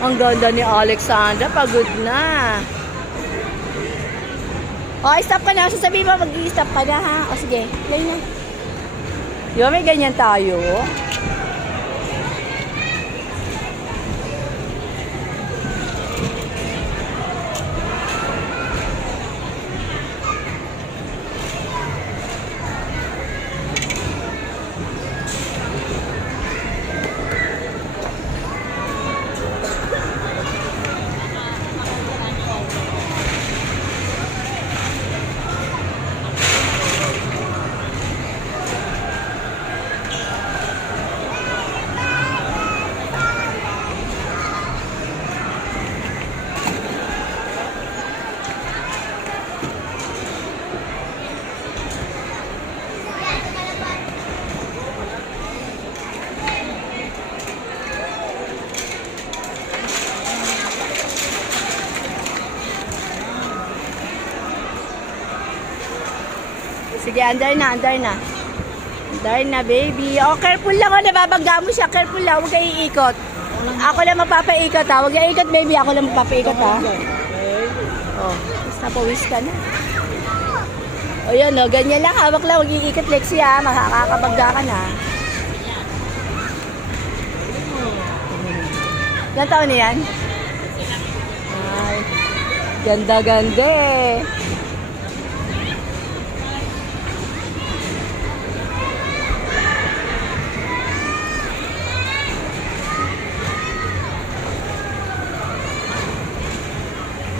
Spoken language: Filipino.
Ang ganda ni Alexandra, pagod na. O, stop ka na. Sasabihin mo, mag-i-stop ka na, ha? O, sige. Ganyan na. Di ba may ganyan tayo? Sige, under na, under na. Under na, baby. Oh, careful lang, oh, nababangga mo siya. Careful lang, huwag kayo iikot. Ako lang magpapaikot, ha. Huwag kayo ikot, baby. Ako lang magpapaikot, ha. Oh, tapos napawis ka na. O, yun, oh, ganyan lang. Hawak lang, huwag iikot, Lexi, ha. Makakabangga ka na. Ilan taon na yan? Ay, ganda-ganda, eh.